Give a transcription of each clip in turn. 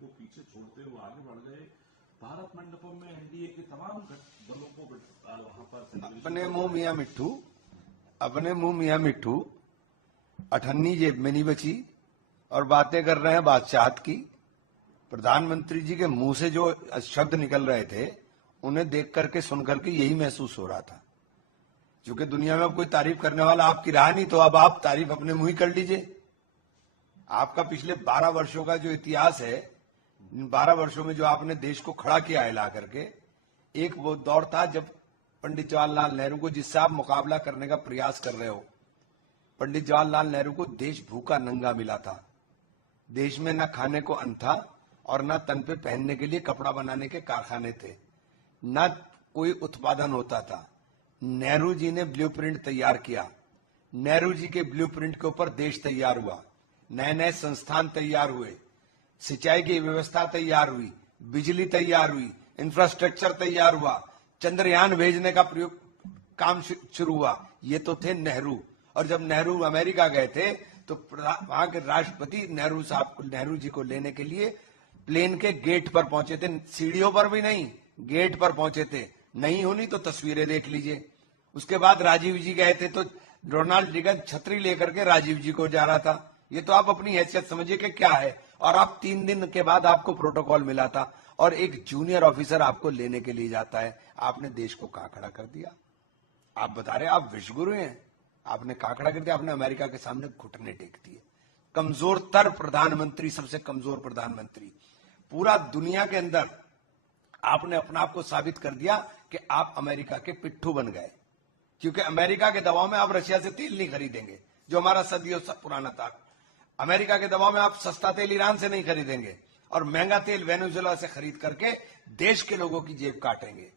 को पीछे छोड़ते हुए आगे बढ़ गए। भारत मंडपम में एनडीए के तमाम दलों को वहां पर अपने मुंह मियां मिट्ठू अठन्नी जेब में नहीं बची और बातें कर रहे हैं बादशाहत की। प्रधानमंत्री जी के मुंह से जो शब्द निकल रहे थे उन्हें देख करके सुन करके यही महसूस हो रहा था, क्योंकि दुनिया में अब कोई तारीफ करने वाला आपकी रहा नहीं, तो अब आप तारीफ अपने मुंह ही कर लीजिए। आपका पिछले 12 वर्षों का जो इतिहास है, 12 वर्षों में जो आपने देश को खड़ा किया है ला करके, एक वो दौर था जब पंडित जवाहरलाल नेहरू को, जिससे आप मुकाबला करने का प्रयास कर रहे हो, पंडित जवाहरलाल नेहरू को देश भूखा नंगा मिला था। देश में न खाने को अन्न था और न तन पे पहनने के लिए कपड़ा बनाने के कारखाने थे, न कोई उत्पादन होता था। नेहरू जी ने ब्लूप्रिंट तैयार किया, नेहरू जी के ब्लूप्रिंट के ऊपर देश तैयार हुआ, नए नए संस्थान तैयार हुए, सिंचाई की व्यवस्था तैयार हुई, बिजली तैयार हुई, इंफ्रास्ट्रक्चर तैयार हुआ, चंद्रयान भेजने का प्रयोग काम शुरू हुआ। ये तो थे नेहरू। और जब नेहरू अमेरिका गए थे तो वहां के राष्ट्रपति नेहरू जी को लेने के लिए प्लेन के गेट पर पहुंचे थे, सीढ़ियों पर भी नहीं, गेट पर पहुंचे थे। नहीं होनी तो तस्वीरें देख लीजिए। उसके बाद राजीव जी गए थे तो डोनाल्ड रीगन छतरी लेकर के राजीव जी को जा रहा था। ये तो आप अपनी हैसियत समझिए कि क्या है। और आप 3 दिन के बाद आपको प्रोटोकॉल मिला था और एक जूनियर ऑफिसर आपको लेने के लिए जाता है। आपने देश को कहां खड़ा कर दिया? आप बता रहे आप विश्वगुरु हैं, आपने कहां खड़ा कर दिया? आपने अमेरिका के सामने घुटने टेक दिए। कमजोरतर प्रधानमंत्री, सबसे कमजोर प्रधानमंत्री पूरा दुनिया के अंदर। आपने अपना आप को साबित कर दिया कि आप अमेरिका के पिट्ठू बन गए, क्योंकि अमेरिका के दबाव में आप रशिया से तेल नहीं खरीदेंगे जो हमारा सदियों पुराना था। अमेरिका के दबाव में आप सस्ता तेल ईरान से नहीं खरीदेंगे और महंगा तेल वेनेजुएला से खरीद करके देश के लोगों की जेब काटेंगे,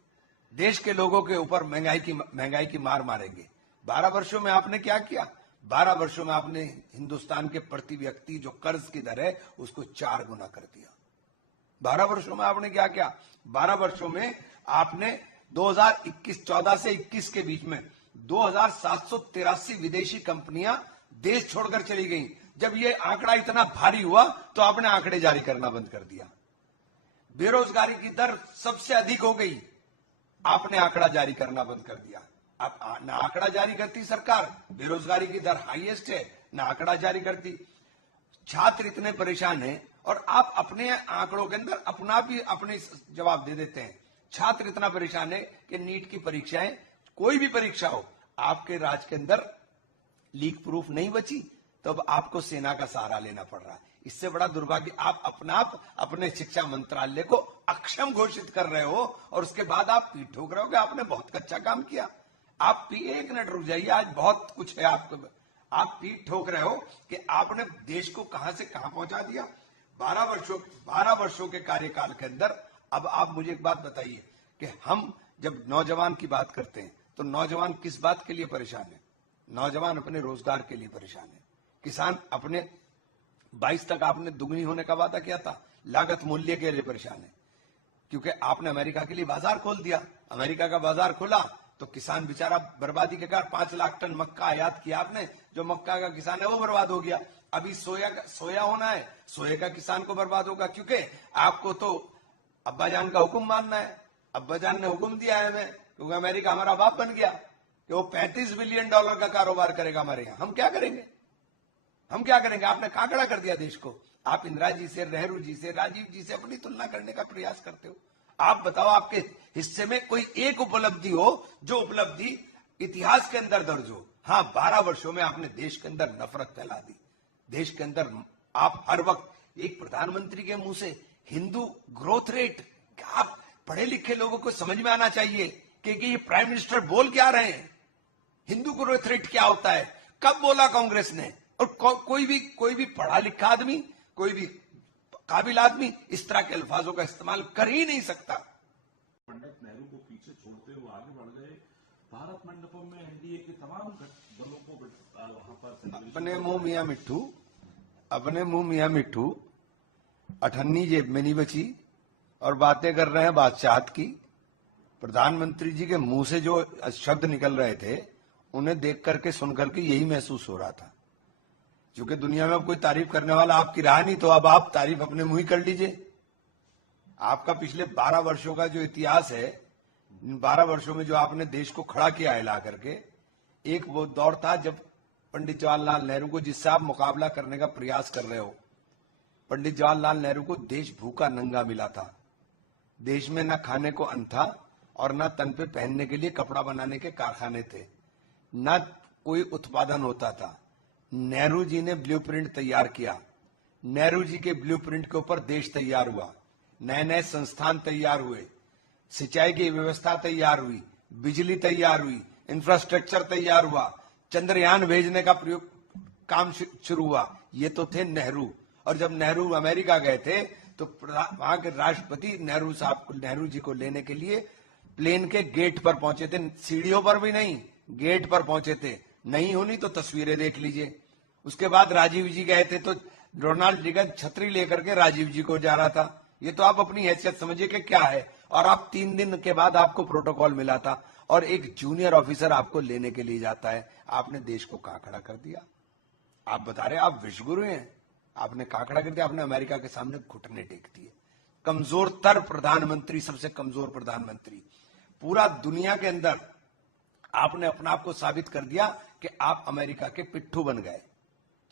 देश के लोगों के ऊपर महंगाई की मार मारेंगे। 12 वर्षों में आपने क्या किया? 12 वर्षों में आपने हिंदुस्तान के प्रति व्यक्ति जो कर्ज की दर है उसको 4 गुना कर दिया। 12 वर्षों में आपने क्या किया? 12 वर्षों में आपने 2014 से 21 के बीच में 2783 विदेशी कंपनियां देश छोड़कर चली गई। जब ये आंकड़ा इतना भारी हुआ तो आपने आंकड़े जारी करना बंद कर दिया। बेरोजगारी की दर सबसे अधिक हो गई, आपने आंकड़ा जारी करना बंद कर दिया। अब ना आंकड़ा जारी करती सरकार, बेरोजगारी की दर हाईएस्ट है, ना आंकड़ा जारी करती। छात्र इतने परेशान हैं और आप अपने आंकड़ों के अंदर अपने जवाब दे देते हैं। छात्र इतना परेशान है कि नीट की परीक्षाएं, कोई भी परीक्षा हो, आपके राज्य के अंदर लीक प्रूफ नहीं बची, तो अब आपको सेना का सहारा लेना पड़ रहा है। इससे बड़ा दुर्भाग्य आप अपने शिक्षा मंत्रालय को अक्षम घोषित कर रहे हो और उसके बाद आप पीठ ठोक रहे हो कि आपने बहुत कच्चा काम किया। आप 1 मिनट रुक जाइए, आज बहुत कुछ है आपको। आप पीठ ठोक रहे हो कि आपने देश को कहां से कहां पहुंचा दिया। 12 वर्षों के कार्यकाल के अंदर। अब आप मुझे एक बात बताइए कि हम जब नौजवान की बात करते हैं तो नौजवान किस बात के लिए परेशान है? नौजवान अपने रोजगार के लिए परेशान है। किसान अपने 22 तक आपने दुगनी होने का वादा किया था, लागत मूल्य के लिए परेशान है, क्योंकि आपने अमेरिका के लिए बाजार खोल दिया। अमेरिका का बाजार खुला तो किसान बेचारा बर्बादी के कारण 5 लाख टन मक्का आयात किया आपने, जो मक्का का किसान है वो बर्बाद हो गया। अभी सोया होना है, सोया का किसान को बर्बाद होगा, क्योंकि आपको तो अब्बाजान का हुक्म मानना है। अब्बाजान ने हुक्म दिया है हमें, क्योंकि अमेरिका हमारा बाप बन गया कि वो $35 बिलियन का कारोबार करेगा हमारे यहाँ। हम क्या करेंगे? आपने कहां खड़ा कर दिया देश को? आप इंदिरा जी से, नेहरू जी से, राजीव जी से अपनी तुलना करने का प्रयास करते हो। आप बताओ, आपके हिस्से में कोई एक उपलब्धि हो जो उपलब्धि इतिहास के अंदर दर्ज हो। हाँ, 12 वर्षों में आपने देश के अंदर नफरत फैला दी। देश के अंदर आप हर वक्त एक प्रधानमंत्री के मुंह से हिंदू ग्रोथ रेट, आप पढ़े लिखे लोगों को समझ में आना चाहिए कि ये प्राइम मिनिस्टर बोल क्या रहे हैं। हिंदू ग्रोथ रेट क्या होता है? कब बोला कांग्रेस ने? और कोई भी पढ़ा लिखा आदमी, कोई भी काबिल आदमी इस तरह के अल्फाजों का इस्तेमाल कर ही नहीं सकता। पंडित नेहरू को पीछे छोड़ते हुए आगे बढ़ गए। भारत मंडपम में एनडीए के तमाम दलों को वहां पर अपने मुंह मियां मिट्ठू अठन्नी जेब में नहीं बची और बातें कर रहे हैं बादशाहत की। प्रधानमंत्री जी के मुंह से जो शब्द निकल रहे थे उन्हें देख करके सुन करके यही महसूस हो रहा था, क्योंकि दुनिया में अब कोई तारीफ करने वाला आपकी रहा नहीं, तो अब आप तारीफ अपने मुंह ही कर लीजिए। आपका पिछले 12 वर्षों का जो इतिहास है, इन 12 वर्षों में जो आपने देश को खड़ा किया है ला करके, एक वो दौर था जब पंडित जवाहरलाल नेहरू को, जिससे आप मुकाबला करने का प्रयास कर रहे हो, पंडित जवाहरलाल नेहरू को देश भूखा नंगा मिला था। देश में न खाने को अन्न था और न तन पे पहनने के लिए कपड़ा बनाने के कारखाने थे, न कोई उत्पादन होता था। नेहरू जी ने ब्लूप्रिंट तैयार किया, नेहरू जी के ब्लूप्रिंट के ऊपर देश तैयार हुआ, नए नए संस्थान तैयार हुए, सिंचाई की व्यवस्था तैयार हुई, बिजली तैयार हुई, इंफ्रास्ट्रक्चर तैयार हुआ, चंद्रयान भेजने का प्रयोग काम शुरू हुआ। ये तो थे नेहरू। और जब नेहरू अमेरिका गए थे तो वहां के राष्ट्रपति नेहरू जी को लेने के लिए प्लेन के गेट पर पहुंचे थे, सीढ़ियों पर भी नहीं, गेट पर पहुंचे थे। नहीं होनी तो तस्वीरें देख लीजिए। उसके बाद राजीव जी गए थे तो रोनाल्ड रीगन छतरी लेकर के राजीव जी को जा रहा था। ये तो आप अपनी हैसियत समझिए कि क्या है। और आप 3 दिन के बाद आपको प्रोटोकॉल मिला था और एक जूनियर ऑफिसर आपको लेने के लिए जाता है। आपने देश को कहां खड़ा कर दिया? आप बता रहे आप विश्वगुरु हैं, आपने कहां खड़ा कर दिया? आपने अमेरिका के सामने घुटने टेक दिए। कमजोरतर प्रधानमंत्री, सबसे कमजोर प्रधानमंत्री पूरा दुनिया के अंदर। आपने अपना आप को साबित कर दिया कि आप अमेरिका के पिट्ठू बन गए,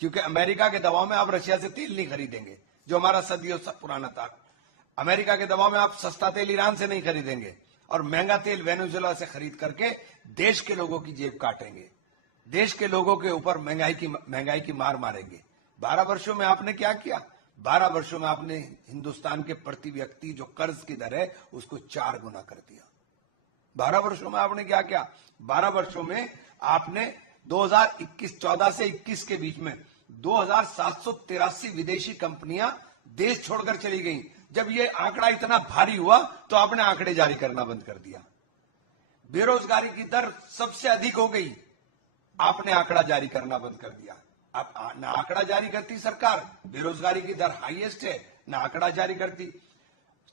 क्योंकि अमेरिका के दबाव में आप रशिया से तेल नहीं खरीदेंगे जो हमारा सदियों से पुराना था। अमेरिका के दबाव में आप सस्ता तेल ईरान से नहीं खरीदेंगे और महंगा तेल वेनेजुएला से खरीद करके देश के लोगों की जेब काटेंगे, देश के लोगों के ऊपर महंगाई की मार मारेंगे। 12 वर्षों में आपने क्या किया? 12 वर्षों में आपने हिंदुस्तान के प्रति व्यक्ति जो कर्ज की दर है उसको 4 गुना कर दिया। 12 वर्षों में आपने क्या किया? 12 वर्षों में आपने 14 से 21 के बीच में 2783 विदेशी कंपनियां देश छोड़कर चली गई। जब ये आंकड़ा इतना भारी हुआ तो आपने आंकड़े जारी करना बंद कर दिया। बेरोजगारी की दर सबसे अधिक हो गई, आपने आंकड़ा जारी करना बंद कर दिया। अब ना आंकड़ा जारी करती सरकार, बेरोजगारी की दर हाईएस्ट है, ना आंकड़ा जारी करती।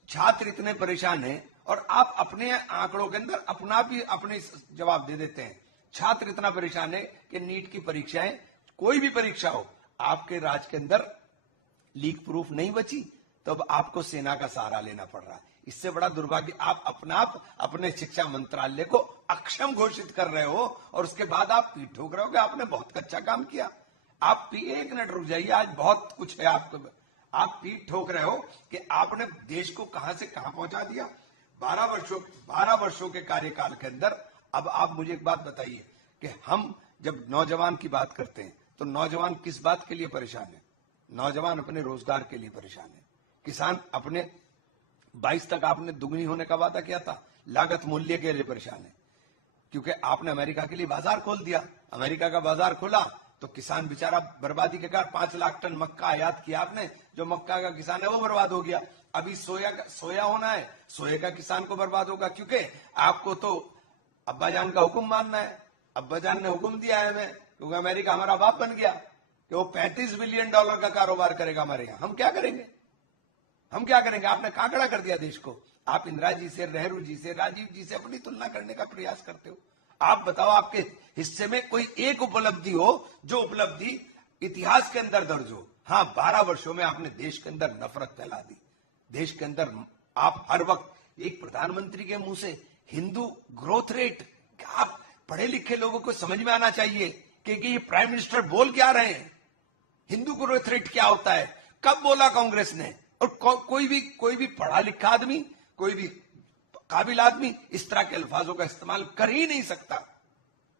छात्र इतने परेशान हैं और आप अपने आंकड़ों के अंदर अपना भी अपने जवाब दे देते हैं। छात्र इतना परेशान है कि नीट की परीक्षाएं, कोई भी परीक्षा हो, आपके राज के अंदर लीक प्रूफ नहीं बची तो अब आपको सेना का सहारा लेना पड़ रहा है। इससे बड़ा दुर्भाग्य आप अपने शिक्षा मंत्रालय को अक्षम घोषित कर रहे हो और उसके बाद आप पीठ ठोक रहे हो कि आपने बहुत अच्छा काम किया। आप 1 मिनट रुक जाइए, आज बहुत कुछ है आपको। आप पीठ ठोक रहे हो कि आपने देश को कहां से कहां पहुंचा दिया। 12 वर्षों के कार्यकाल के अंदर। अब आप मुझे एक बात बताइए कि हम जब नौजवान की बात करते हैं तो नौजवान किस बात के लिए परेशान है? नौजवान अपने रोजगार के लिए परेशान है। किसान अपने 22 तक आपने दुगनी होने का वादा किया था, लागत मूल्य के लिए परेशान है, क्योंकि आपने अमेरिका के लिए बाजार खोल दिया। अमेरिका का बाजार खोला तो किसान बेचारा बर्बादी के कारण 5 लाख टन मक्का आयात किया आपने, जो मक्का का किसान है वो बर्बाद हो गया। अभी सोया होना है, सोए का किसान को बर्बाद होगा, क्योंकि आपको तो अब्बा जान का हुक्म मानना है। अब्बा जान ने हुक्म दिया है हमें, क्योंकि अमेरिका हमारा बाप बन गया कि वो $35 बिलियन का कारोबार करेगा हमारे यहां। हम क्या करेंगे? हम क्या करेंगे? आपने कहां खड़ा कर दिया देश को। आप इंदिरा जी से, नेहरू जी से, राजीव जी से अपनी तुलना करने का प्रयास करते हो। आप बताओ आपके हिस्से में कोई एक उपलब्धि हो जो उपलब्धि इतिहास के अंदर दर्ज हो। हाँ, 12 वर्षों में आपने देश के अंदर नफरत फैला दी। देश के अंदर आप हर वक्त एक प्रधानमंत्री के मुंह से हिंदू ग्रोथ रेट, आप पढ़े लिखे लोगों को समझ में आना चाहिए कि ये प्राइम मिनिस्टर बोल क्या रहे हैं। हिंदू ग्रोथ रेट क्या होता है? कब बोला कांग्रेस ने? और कोई भी पढ़ा लिखा आदमी, कोई भी काबिल आदमी इस तरह के अल्फाजों का इस्तेमाल कर ही नहीं सकता।